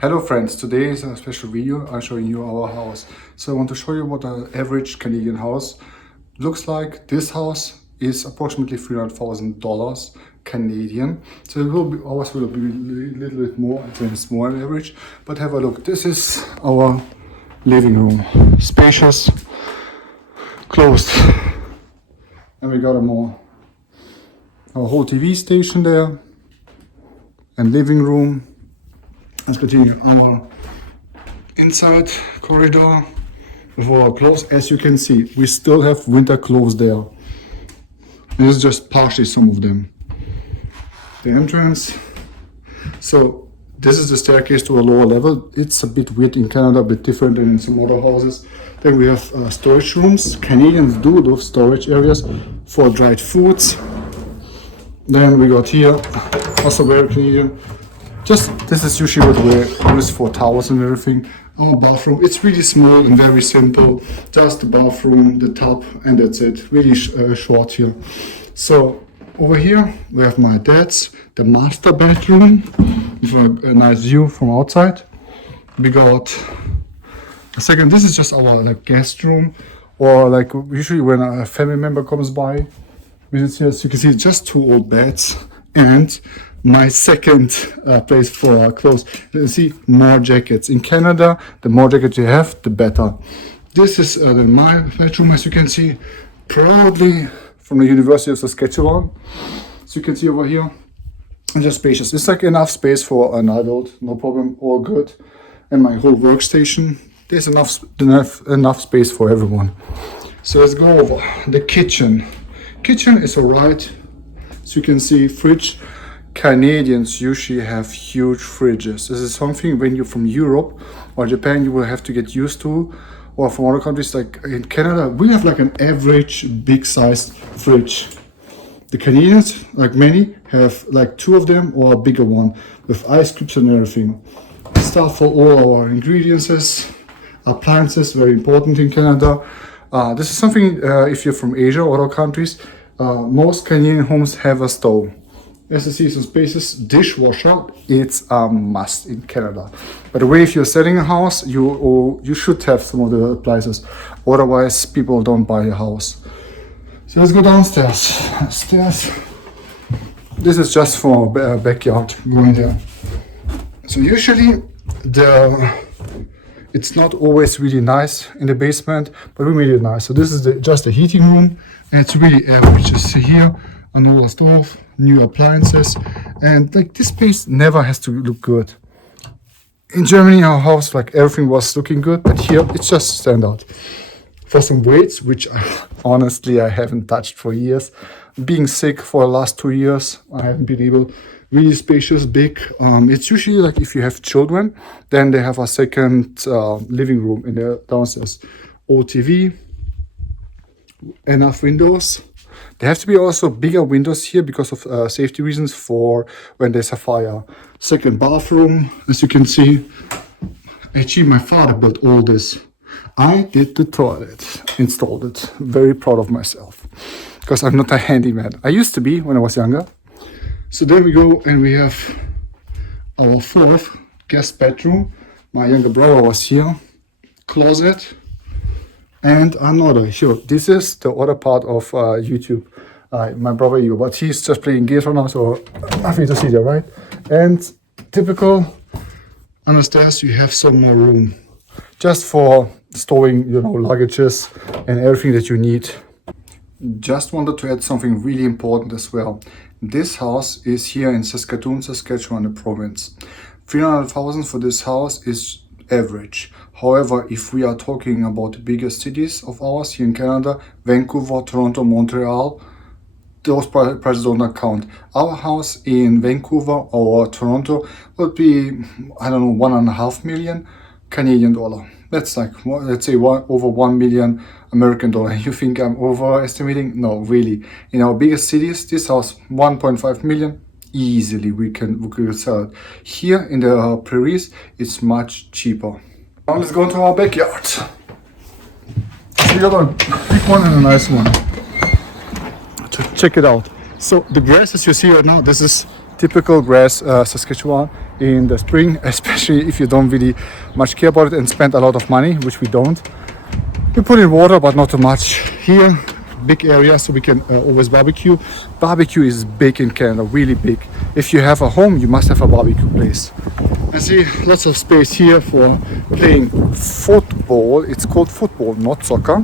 Hello friends, today is a special video. I'm showing you our house. So I want to show you what an average Canadian house looks like. This house is approximately $300,000 Canadian. So ours will be a little bit more, I think it's more on average. But have a look, this is our living room. Spacious, closed. And we got our whole TV station there. And living room. Let's continue our inside corridor with our clothes. As you can see, we still have winter clothes there. This is just partially some of them. The entrance. So this is the staircase to a lower level. It's a bit weird in Canada, a bit different than in some other houses. Then we have storage rooms. Canadians do those storage areas for dried foods. Then we got here, also very Canadian. This is usually what we use for towels and everything. Our bathroom, it's really small and very simple. Just the bathroom, the tub, and that's it. Really short here. So over here we have my dad's, the master bedroom with a nice view from outside. We got a second. This is just our guest room, or like usually when a family member comes by. As you can see, just two old beds and my second place for clothes. You see more jackets. In Canada, the more jackets you have, the better. This is my bedroom, as you can see, proudly from the University of Saskatchewan. So you can see over here, it's just spacious. It's like enough space for an adult, no problem, all good. And my whole workstation, there's enough space for everyone. So let's go over the kitchen. Kitchen is alright. So you can see fridge. Canadians usually have huge fridges. This is something when you're from Europe or Japan you will have to get used to, or from other countries. Like in Canada, we have like an average big sized fridge. The Canadians, like many, have like two of them or a bigger one with ice cubes and everything. Stuff for all our ingredients, appliances, very important in Canada. This is something if you're from Asia or other countries, most Canadian homes have a stove. As you see, some spaces, dishwasher, it's a must in Canada. By the way, if you're selling a house, you should have some of the appliances. Otherwise, people don't buy a house. So let's go downstairs. This is just for our backyard, going there. So usually, it's not always really nice in the basement, but we made it nice. So this is just the heating room, and it's really average. You see here, an old stove, new appliances, and like this place never has to look good. In Germany, our house, like everything was looking good, but here it's just stand out. For some weights, which honestly I haven't touched for years. Being sick for the last 2 years, I haven't been able. Really spacious, big. It's usually like if you have children, then they have a second living room in the downstairs. Old TV, enough windows. There have to be also bigger windows here because of safety reasons for when there's a fire. Second bathroom, as you can see. Actually, my father built all this. I did the toilet, installed it. Very proud of myself because I'm not a handyman. I used to be when I was younger. So there we go, and we have our fourth guest bedroom. My younger brother was here. Closet. And another here. This is the other part of YouTube. My brother Igor, but he's just playing games right now, so nothing to see there, right? And typical, on the stairs you have some more room, just for storing, luggages and everything that you need. Just wanted to add something really important as well. This house is here in Saskatoon, Saskatchewan, the province. 300,000 for this house is average. However, if we are talking about the biggest cities of ours here in Canada, Vancouver, Toronto, Montreal, those prices don't count. Our house in Vancouver or Toronto would be, I don't know, 1.5 million Canadian dollar. That's like, let's say over 1 million American dollar. You think I'm overestimating? No, really. In our biggest cities, this house, 1.5 million. Easily we can sell it. Here in the Prairies, it's much cheaper. Now let's go into our backyard. So we got a big one and a nice one. Check it out. So the grass, as you see right now, this is typical grass Saskatchewan in the spring, especially if you don't really much care about it and spend a lot of money, which we don't. We put in water, but not too much. Here, big area, so we can always barbecue. Barbecue is big in Canada, really big. If you have a home, you must have a barbecue place. And see, lots of space here for playing football. It's called football, not soccer.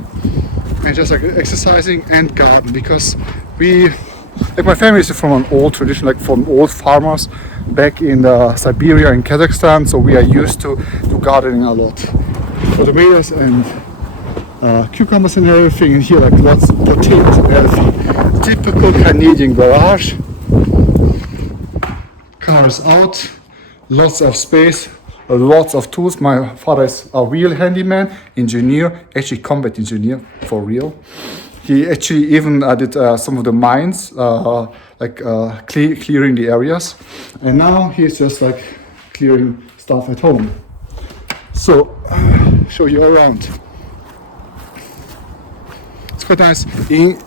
And just like exercising and garden, because we, like my family is from an old tradition, like from old farmers back in Siberia and Kazakhstan, so we are used to gardening a lot. For tomatoes and cucumbers and everything, and here like lots of potatoes and everything. Typical Canadian garage. Cars out, lots of space, lots of tools. My father is a real handyman, engineer, actually combat engineer for real. He actually even did some of the mines, clearing the areas. And now he's just like clearing stuff at home. So, show you around. It's quite nice. In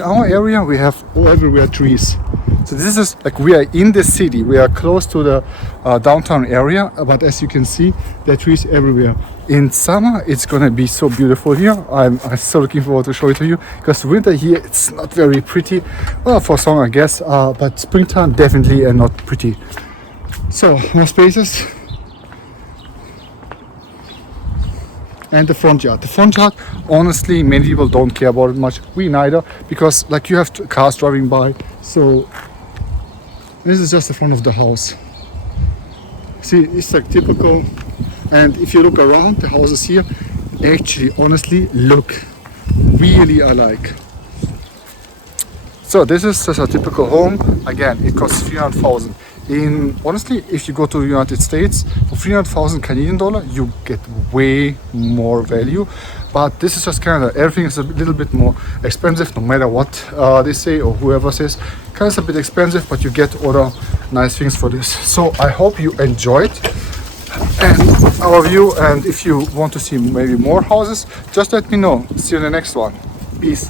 our area, we have everywhere trees. So this is like we are in the city. We are close to the downtown area, but as you can see, there are trees everywhere. In summer, it's gonna be so beautiful here. I'm so looking forward to show it to you, because winter here it's not very pretty. Well, for summer I guess, but springtime definitely and not pretty. So more spaces. And the front yard. The front yard, honestly, many people don't care about it much. We neither, because like you have cars driving by. So this is just the front of the house. See, it's like typical. And if you look around, the houses here actually, honestly, look really alike. So this is just a typical home. Again, it costs 300,000. Honestly, if you go to the United States for 300,000 Canadian dollar, you get way more value. But this is just Canada. Everything is a little bit more expensive, no matter what they say or whoever says. Canada's a bit expensive, but you get other nice things for this. So I hope you enjoyed and our view. And if you want to see maybe more houses, just let me know. See you in the next one. Peace.